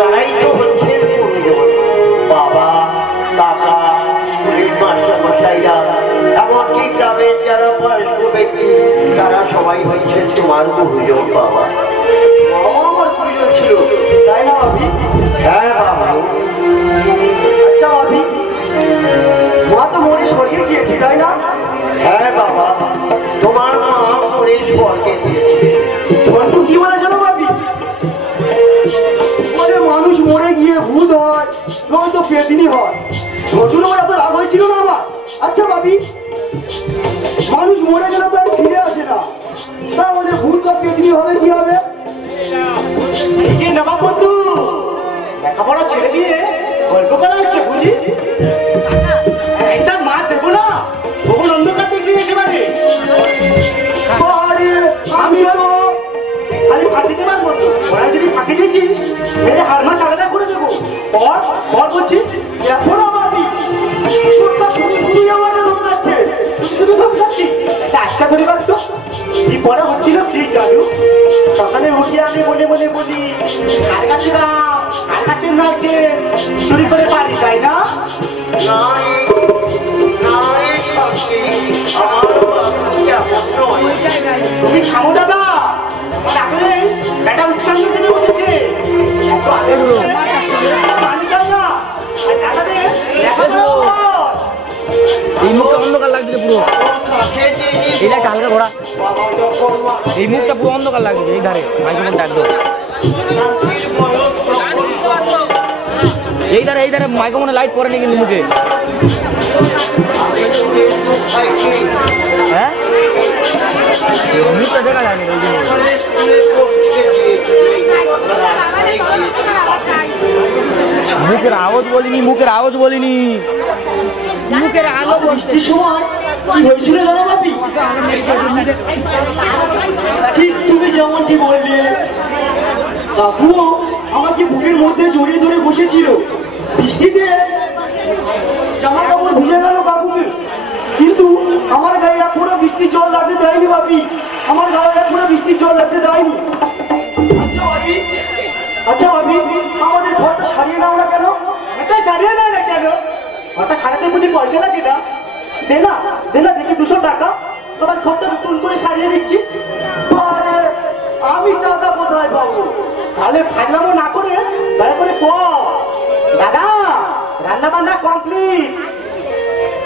তারাই তো হচ্ছেন গুরুজন। বাবা, কাকা, স্কুলের মাস্টারমশাইরা, এমনকি গ্রামের যারা বয়স্ক ব্যক্তি, তারা সবাই হচ্ছেন তোমার গুরুজন। বাবা, আমার গুরুজন ছিল, তাই না ভাবি? হ্যাঁ বাবা। আচ্ছা ভাবি, মা তো মনে সরিয়ে দিয়েছে, তাই না? হ্যাঁ বাবা, তোমার মা মনে স্বর্গে দিয়েছে। ঝন্টু কি বলে জানো ভাবি? বলে মানুষ মরে গিয়ে ভূত হয়, নয়তো পেদিনী হয়। ঝন্টুর ওর এত রাগ হয়েছিল না আমার। আচ্ছা ভাবি, মানুষ মরে গেলে তো আর ফিরে আসে না, তার মধ্যে ভূত বা পেদিনী হবে কি হবে? বন্ধু লেখাপড়া ছেড়ে দিয়ে গল্প করা হচ্ছে বুঝি? মা দেবো না, বহু অন্ধকার দেখি একেবারে। আমি তো খালি ফাঁকি দেবার মতো, ওরা যদি ফাঁকি দিয়েছিস মেরে হার মাস আলাদা করে দেবো। পর পর করছি এখনো ভাবি শুধু শুধু আমাকে ধমকাচ্ছে, শুধু ধমকাচ্ছি। একটা পরিবার তো কি পরে হচ্ছিল কি জাদু? সকালে উঠে আমি মনে মনে বলি, কার কাছে রাম, কার কাছে নাকে চুরি করে পারি, তাই না? তুমি খামো দাদা, একটা উচ্চাঙ্গ দিতে বসেছে। এই মুখটা অন্ধকার লাগছে পুরো, এইটা একটা হালকা ঘোড়া, এই মুখটা পুরো অন্ধকার লাগছে এই ধারে মাইক্রোফোনটা একদম এই ধারে মাইক্রোফোনে লাইট পড়েনি কিন্তু মুখে। হ্যাঁ মুখটা দেখা যায়নি ওই জন্য। মুখের আওয়াজ বলিনি, মুখের আওয়াজ বলিনি, মুখের আলো বলতে সময় কি হয়েছিল জানো বাপি? ঠিক তুমি যেমনটি বললে, কাকুও আমাকে বুকের মধ্যে জড়িয়ে ধরে বসেছিল। বৃষ্টিতে জামা কাপড় ভিজে গেল কাকুকে, কিন্তু আমার গায়ে এখনো বৃষ্টির জল লাগতে দেয়নি বাপি। আমার গায়ে এখনো বৃষ্টির জল লাগতে দেয়নি। আচ্ছা ভাবি, আমাদের ঘরটা সারিয়ে নাও না কেন? এটা সারিয়ে নাও না কেন? ঘরটা সারাতে বুঝি পয়সা লাগে না? দে না দেখি 200 টাকা, তোমার ঘরটা নতুন করে সারিয়ে দিচ্ছি। আমি টাকা কোথায় পাবো? তাহলে ফাইলামো না করে দয়া করে দাদা রান্না বান্না কমপ্লিট।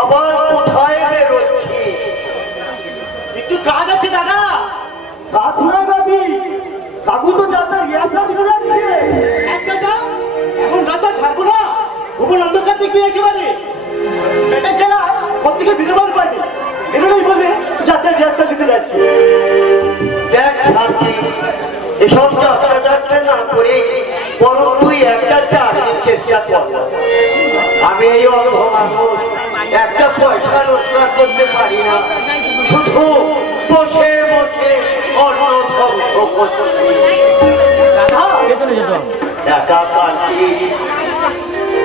আবার কোথায় বেরোচ্ছি? একটু কাজ আছে দাদা। কাজ নয় ভাবি, কাকু তো যাত্রা রিহার্সাল দিতে যাচ্ছে। এখন রাতটা ছাড়বো না, ভুবন অন্ধকার দেখবি একেবারে। এটা ছাড়া ঘর থেকে বেরোবার পারবে, বেরোলেই বলবে যাত্রা রিহার্সাল দিতে যাচ্ছে। এসব যাত্রা না করে বরং তুই একটা চাকরির চেষ্টা কর। আমি এই অন্ধ মানুষ, একটা পয়সা রোজগার করতে পারি না, শুধু বসে বসে অন্য ধ্বংস করছি। একা কান্তি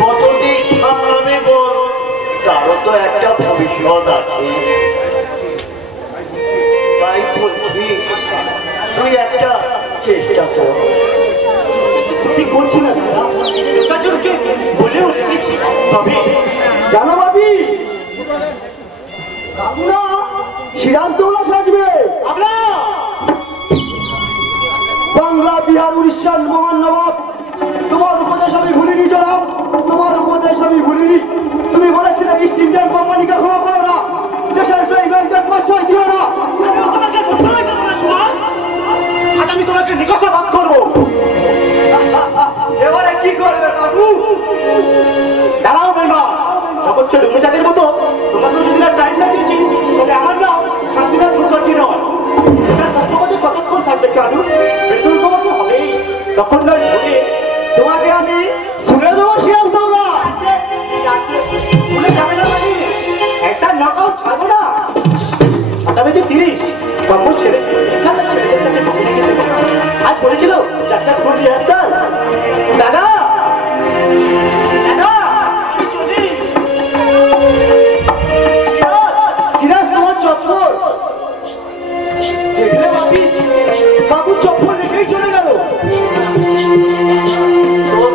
কতদিন সামলাবে বল? তারও তো একটা ভবিষ্যৎ আছে। তাই বলছি তুই একটা চেষ্টা কর। তুই করছি না কাজলকে বলেও রেখেছি। তবে জানো ভাবি, কাকুরা সিরাজদৌলা সাজবে। বাংলা, বিহার, উড়িষ্যার মহান নবাব, তোমার উপদেশ আমি ভুলিনি জনাব, তোমার উপদেশ আমি ভুলিনি। তুমি বলেছিলে ইস্ট ইন্ডিয়ান কোম্পানিকে ক্ষমা করো না, দেশের বেইমানদের প্রশ্রয় দিও না। আমিও তোমাকে প্রশ্রয় দেবো না সুমান, আজ আমি তোমাকে নিকষাবাদ করবো। এবারে কি করবে কাকু? দাঁড়াও বেমা, জগৎ ডুমুচাঁদের মতো তোমাকেও যদি না টাইম লাগিয়েছি, তবে আমার নাম শান্তিনাথ মুখার্জি নয়। এটার তত্ত্বাবধানে কতক্ষণ থাকবে চালু? বেতন তোমাকে হবেই, তখন নয় ভোগে তোমাকে আমি শুনে দেবো সিরাজদৌলা। ঠিক আছে, স্কুলে যাবে না মানে একটা নকআউট ছাড়বো না। 6:30 কম্বল ছেড়েছে, এখানে ছেড়ে কাছে আজ বলেছিল চারটা ফুল রিহার্সাল। দাদা চলি সিরাজ তোমার চপ্পল দেখলে বাবু, চপ্পল রেখেই চলে গেল। তোর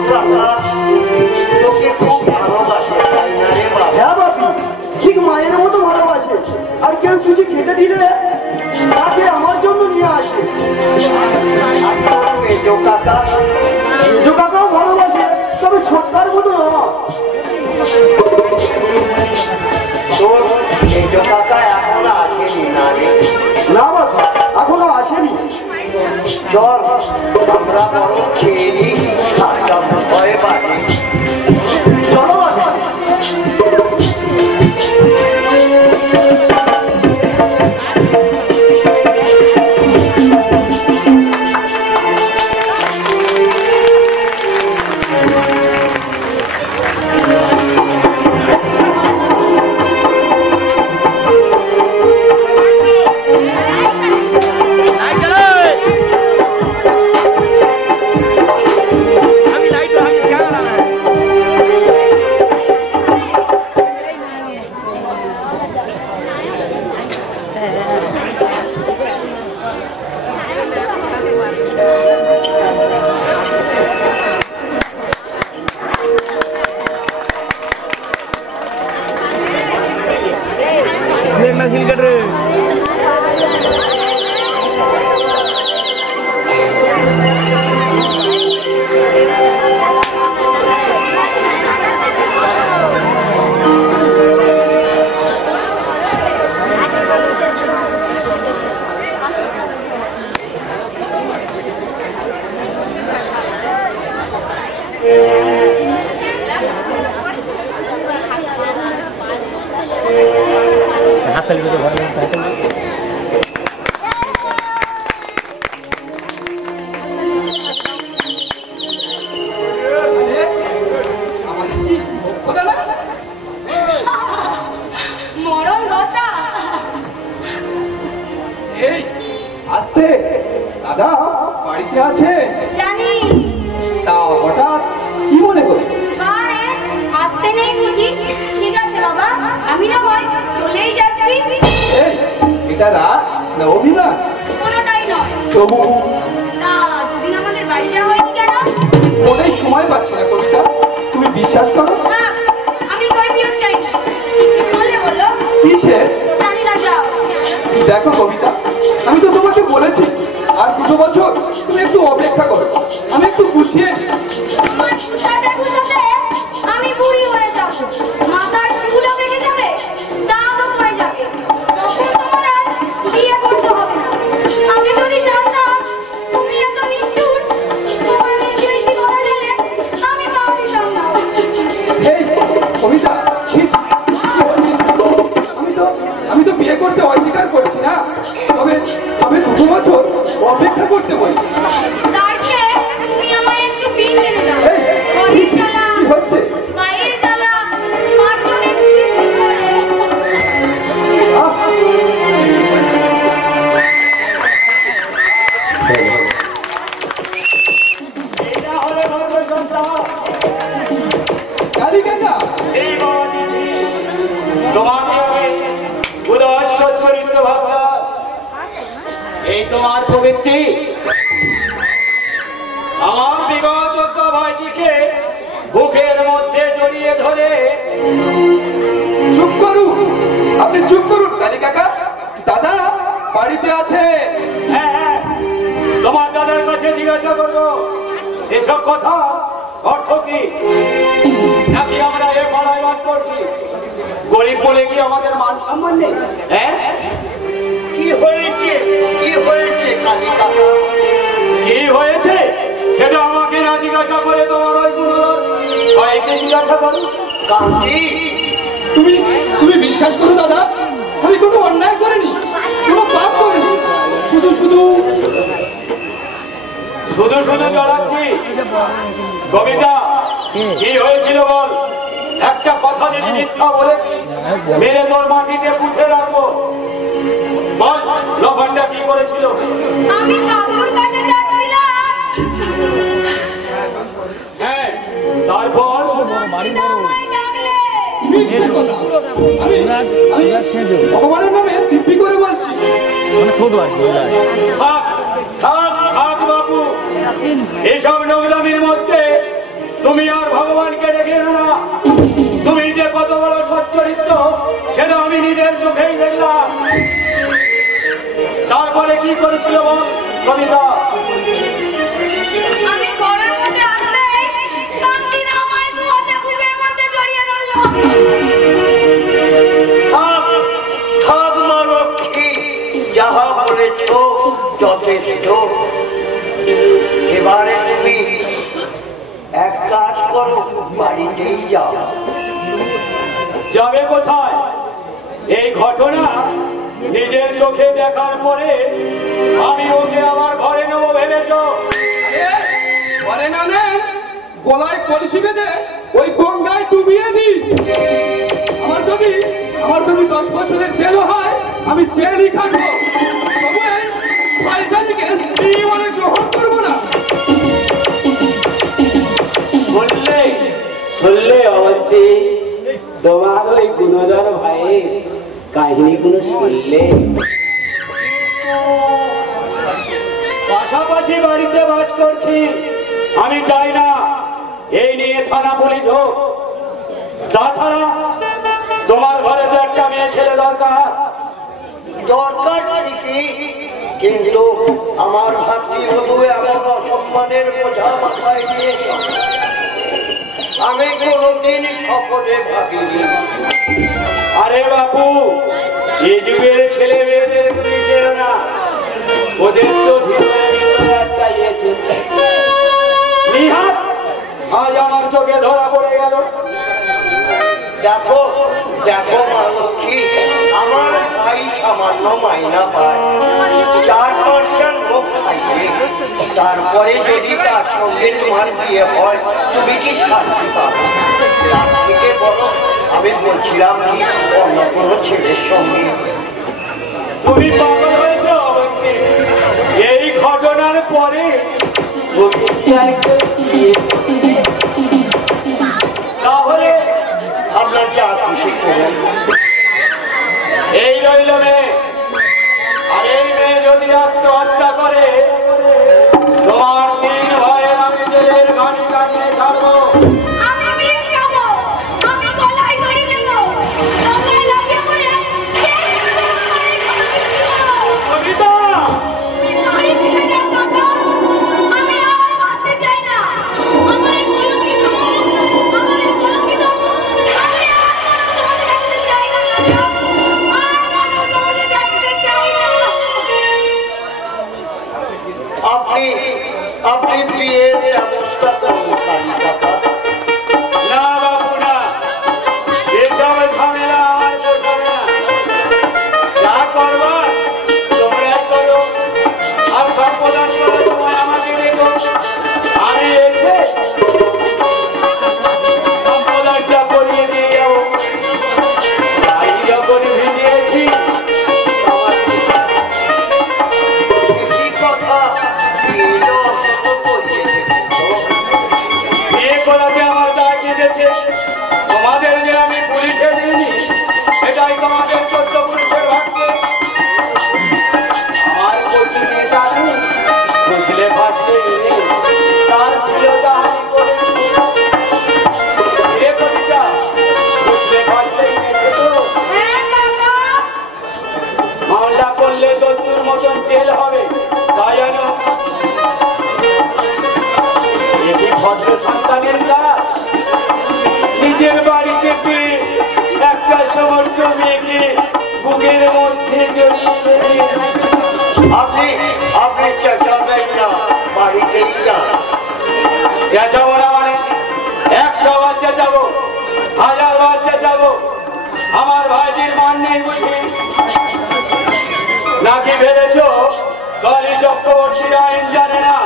মেজো কাকা মেজো কাকাও ভালোবাসে, তবে ছোট্টার মতো না। তোর মেজো কাকা এখনো আসেনি না রে? না বাবা, এখনো আসেনি। চল আমরা বড় খেয়ে নিই, সাতটা ভয় পাই। চলো বাবা। দেখো কবিতা, আমি তো তোমাকে বলেছি আর 2 বছর তুমি একটু অপেক্ষা করো, আমি একটু গুছিয়ে আমি বুড়ি হয়ে যাব, মাথার চুলও পেকে যাবে, দাঁতও পড়ে যাবে, তখন তোমার আর বিয়ে করতে হবে না। আগে যদি জানতাম তুমি এত নিষ্ঠুর, তোমার নিষ্ঠুরী কথা জানলে আমি পা দিতাম না। এই কবিতা, আমি তো বিয়ে করতে অস্বীকার করছি না, তবে আমি 2 বছর অপেক্ষা করতে বলছি। তুমি আমায় একটু বিষ এনে দাও। কি হচ্ছে? মায়ের জ্বালা, মার জন্য ছিছি করে। এটা হলো গর্ভযন্ত্র। কালী কাকা, সেই বাবা দিচ্ছি তোমাকে আমি উদাসীন চরিত্র ভাবলাম। এই তোমার প্রবৃত্তি আমার বিগত ভাইজিকে বুকের মধ্যে জড়িয়ে ধরে। চুপ করুন, আপনি চুপ করুন কালী কাকা। দাদা বাড়িতে আছে? হ্যাঁ হ্যাঁ, তোমার দাদার কাছে জিজ্ঞাসা করবো এসব কথা অর্থ কি, নাকি আমরা এ পাড়ায় বাস করছি, গরিব বলে কি আমাদের মান সম্মান নেই? হ্যাঁ, কি হয়েছে কালী কাকা? কি হয়েছে সেটা আমাকে না জিজ্ঞাসা করে তোমার ওই গুণধর ভাইকে জিজ্ঞাসা করো। কাকি, তুমি বিশ্বাস করো দাদা, আমি কোনো অন্যায় করিনি, কোনো পাপ করিনি, শুধু শুধু জড়াচ্ছি। কবিতা, কি হয়েছিল বল? একটা কথা যদি মিথ্যা বলেছি মেরে তোর মাটিতে পুঁতে রাখবো। বল, লবণটা কি করেছিল? আমি কাকুর কাছে যাচ্ছিলাম। হ্যাঁ, তারপর ভগবানের নামে সিদ্ধি করে বলছি। থাক বাবু, এসব নোংরামির মধ্যে তুমি আর ভগবানকে ডেকে না। তুমি যে কত বড় সচ্চরিত্র সেটা আমি নিজের চোখেই দেখলাম। তারপরে কি করেছিল বল কবিতা? যথেষ্ট। এবারে তুমি এক কাজ করো, বাড়িতেই যাও। যাবে কোথায়? এই ঘটনা নিজের চোখে দেখার পরে আমি ওকে আমার ঘরে নেবো ভেবেছ? ঘরে না নেন, গলায় কলসি বেঁধে ওই গঙ্গায় ডুবিয়ে দিই। আমার যদি 10 বছরের জেল হয়, আমি জেলই খাটবো। তবে শয়তানিকে স্ত্রী বলে গ্রহণ করবো না। শুনলে অবন্তি, তোমার ওই গুণধর ভাইয়ের কাহিনীগুলো শুনলে? পাশাপাশি বাড়িতে বাস করছি, আমি চাই না এই নিয়ে থানা পুলিশ হোক। তাছাড়া তোমার ঘরে তো একটা মেয়ে ছেলে দরকার। দরকার ঠিকই, কিন্তু আমার ভাতৃবধূ এমন অসম্মানের বোঝা মাথায় নিয়ে আমি কোনোদিন স্বপ্নে ভাবিনি। আরে বাপু, এই যুগের ছেলে মেয়েদের তুমি চেনো না, ওদের তো ভিতরে ভিতরে একটা ইয়ে চলছে। নিহাত আজ আমার চোখে ধরা পড়ে গেল। দেখো দেখো মা লক্ষ্মী, আমার ভাই সামান্য মাইনা পায়, 4-5টা লোক খাইবে, তারপরে যদি তার সঙ্গে তোমার বিয়ে হয়, তুমি কি শান্তি পাবে? তার থেকে বলো, আমি বলছিলাম কি অন্য কোনো ছেলের সঙ্গে। তুমি পাগল হয়েছ অবন্তি? এই ঘটনার পরে তাহলে আপনার যা খুশি করুন। এই রইল মেয়ে, আর এই মেয়ে যদি আত্মহত্যা করে, তোমার 3 ভাইয়ের আমি জেলের ঘানি কাটিয়ে ছাড়বো। আমি বিষ খাবো, আমি গলায় দড়ি দেবো, গঙ্গায় লাফিয়ে পড়ে শেষ জীবন করে কবিতা, তুমি বাড়ি ফিরে যাও কাকা, আমি আর বাঁচতে চাই না। আমার এই কলঙ্কিত মুখ, আমার এই কলঙ্কিত মুখ, আমি আর মানব সমাজে দেখতে চাই না কাকা, আর মানব সমাজে দেখতে চাই না। আপনি বিয়ের ব্যবস্থা করুন কালী কাকা। না বাবু না, এসব ঝামেলা আমার পোষাবে না। যা করবার তোমরাই করো, আর সম্পাদন করার সময় আমাকে দেখো, আমি এসে সম্পাদনটা করিয়ে দিয়ে যাবো। তাই যখন ভিজিয়েছি কি কথা বিয়ে করাতে আমার দায় কেঁদেছে। তোমাদের যে আমি পুলিশে দিইনি, এটাই তোমাদের 14 পুলিশের ভাগ্য। আমার কচি নেতাকে বুঝলে ভাসলে তার স্থিরতা হানি করেছি। কবিতা, বুঝলে ভাসলে এনেছে তো? হ্যাঁ কাকা, মামলা করলে দস্তুর মতন জেল হবে, তাই জানো? এটি ভদ্র সন্তানের কাজ। নিজের বাড়িতে পেয়ে একটা সমর্থ মেয়েকে বুকের মধ্যে জড়িয়ে রেখে আপনি চেঁচাবেন না, বাড়িতেই যান। চেঁচাবো না মানে 100 বার চেঁচাবো, 1000 বার চেঁচাবো, আমার ভাইটির মান নেই বুঝি? নাকি ভেবেছ কালী চক্রবর্তী আইন জানে না?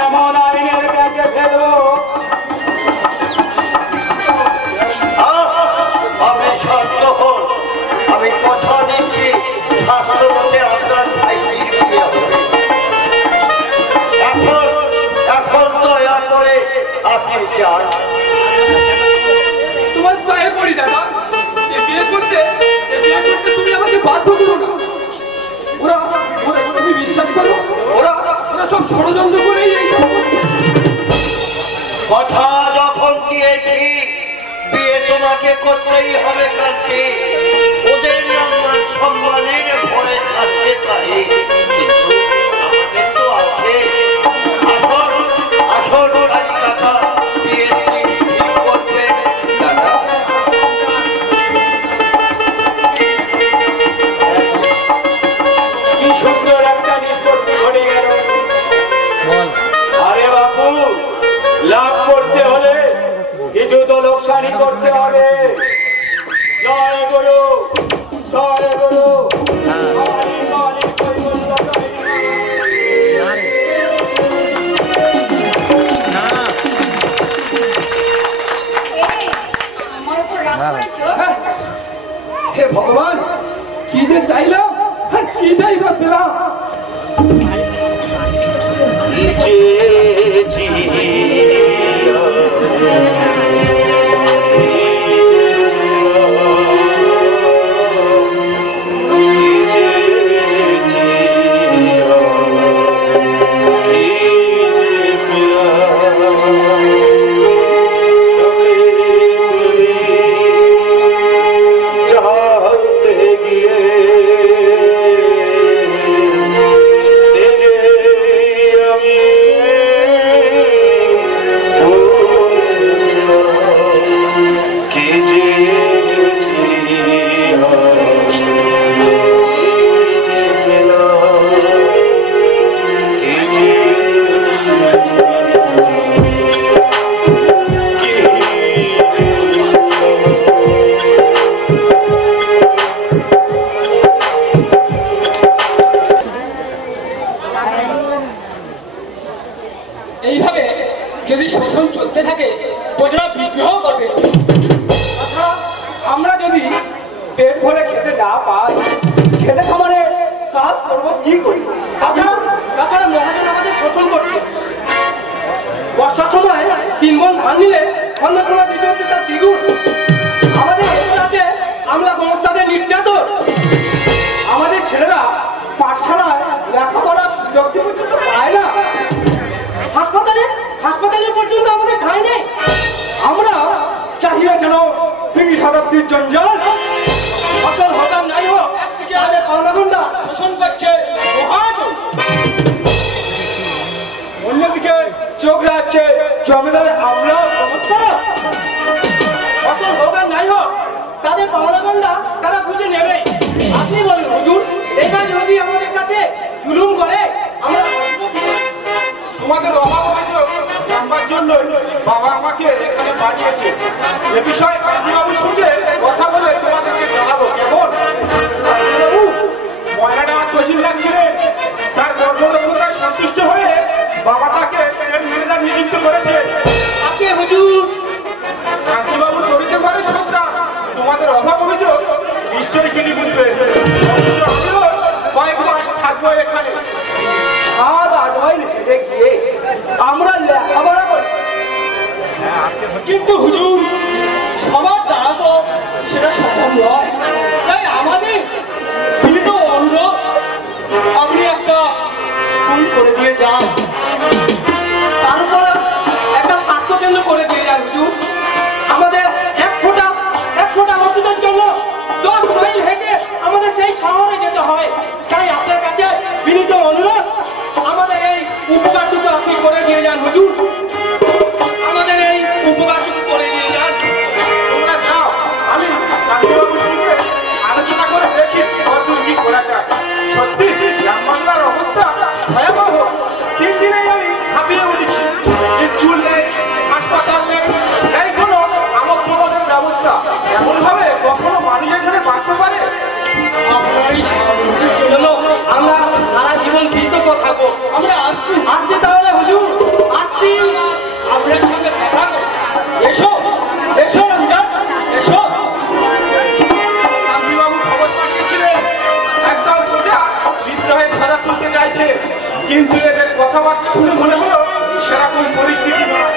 এমন আইনের কাছে ফেলবো আপনি শান্ত হন, আমি কথা দিচ্ছি শাস্ত্রমতে আপনার ভাইটির বিয়ে হবে। এখন দয়া করে আপনি যান। তোমার পায়ে পড়ি দাদা, এ বিয়ে করতে তুমি আমাকে বাধ্য করো না। ওরা তুমি বিশ্বাস করো, ওরা সব ষড়যন্ত্র করেই এই সব করছে। কথা যখন দিয়েছি বিয়ে তোমাকে করতেই হবে কান্তি। ওদের নাম সম্মানের ভরে থাকতে পারে, কিন্তু আমাদের তো আছে। আসল কালী কাকা বিয়ের দিন ঠিক করবেন। দাদা, কি সুন্দর একটা ভগবান, কি যে চাইলাম আর কি যাই বা পেলাম। এইভাবে যদি শোষণ চলতে থাকে প্রজারা বিদ্রোহ করবে। তাছাড়া আমরা যদি পেট ভরে খেতে না পাই, খেতে খামারে কাজ করবো কি করি? তাছাড়া মহাজন আমাদের শোষণ করছে। বর্ষার সময় 3 মণ ধান নিলে অন্যান্য সময় দিতে হচ্ছে তার দ্বিগুণ। আমাদের আছে আমলা গমস্তাদের নির্যাতন। আমাদের ছেলেরা পাঠশালায় লেখাপড়ার সুযোগ পর্যন্ত পায় না। হাসপাতালে পর্যন্ত আমাদের ঠাঁই নেই। আমরা চাহিদা যেন 20 শতাব্দীর জঞ্জাল। ফসল হোক আর নাই হোক, একদিকে আমাদের পাওনাগুন্ডা শোষণ করছে মহাজন, অন্যদিকে চোখ রাখছে জমিদারের আমলা অবস্থা। ফসল হোক আর নাই হোক, তাদের পাওনাগুন্ডা তারা বুঝে নেবে। আপনি বলেন হুজুর, এবার যদি আমাদের কাছে জুলুম করে আমরা তোমাদের অভাব জানবার জন্য বাবা আমাকে এখানে পাঠিয়েছে। এ বিষয়ে কাজীবাবুর সঙ্গে কথা বলে তোমাদেরকে জানাবো। কেমন কাজীবাবু? ময়নাটা তহসিলদার ছিলেন, তার কর্মদক্ষতায় সন্তুষ্ট হয়ে বাবা তাকে ম্যানেজার নিযুক্ত করেছে। আপনি হুজুর কাজীবাবু করিতে পারে সবটা। তোমাদের অভাব অভিযোগ নিশ্চয়ই তিনি বুঝবে। আমিও কয়েক মাস থাকবো এখানে। আমরা লেখাপড়া করি, কিন্তু হুজুর সবার দ্বারা তো সেটা সম্ভব নয়। তাই আমাদের মিলিত অনুরোধ, আপনি একটা ফুল করে দিয়ে যান, তার উপর একটা স্বাস্থ্যকেন্দ্র করে দিয়ে যান হুজুর। আমাদের এক ফোঁটা ওষুধের জন্য 10 মাইল হেঁটে আমাদের সেই শহরে যেতে হয়। তাই আপনার কাছে বিনীত অনুরোধ, আমাদের এই উপকারটুকু আপনি করে দিয়ে যান হুজুর। আমাদের এই উপকারটুকু করে দিয়ে যান। তোমরা যাও, আমি কাজীবাবুর সঙ্গে আলোচনা করে দেখি কি করা যায়। সত্যি গ্রাম বাংলার অবস্থা ভয়াবহ। 3 দিনেই আমি হাঁপিয়ে উঠেছি। স্কুল নেই, হাসপাতাল নেই, এই হলো আমার প্রবাদের ব্যবস্থা। এমনভাবে কখনো মানুষ এখানে বাঁচতে পারে? আমরা সারা জীবন কৃতজ্ঞ থাকবো। আমরা আসছি তাহলে হুজুর, আসছি। আপনার সঙ্গে দেখা করো। এসো রমজান, এসো। কাজীবাবু খবর পাঠিয়েছিলেন একদল প্রজা বিদ্রোহের ছাড়া তুলতে চাইছে, কিন্তু এদের কথাবার্তা শুনে মনে হলো সেরকম পরিস্থিতি নয়।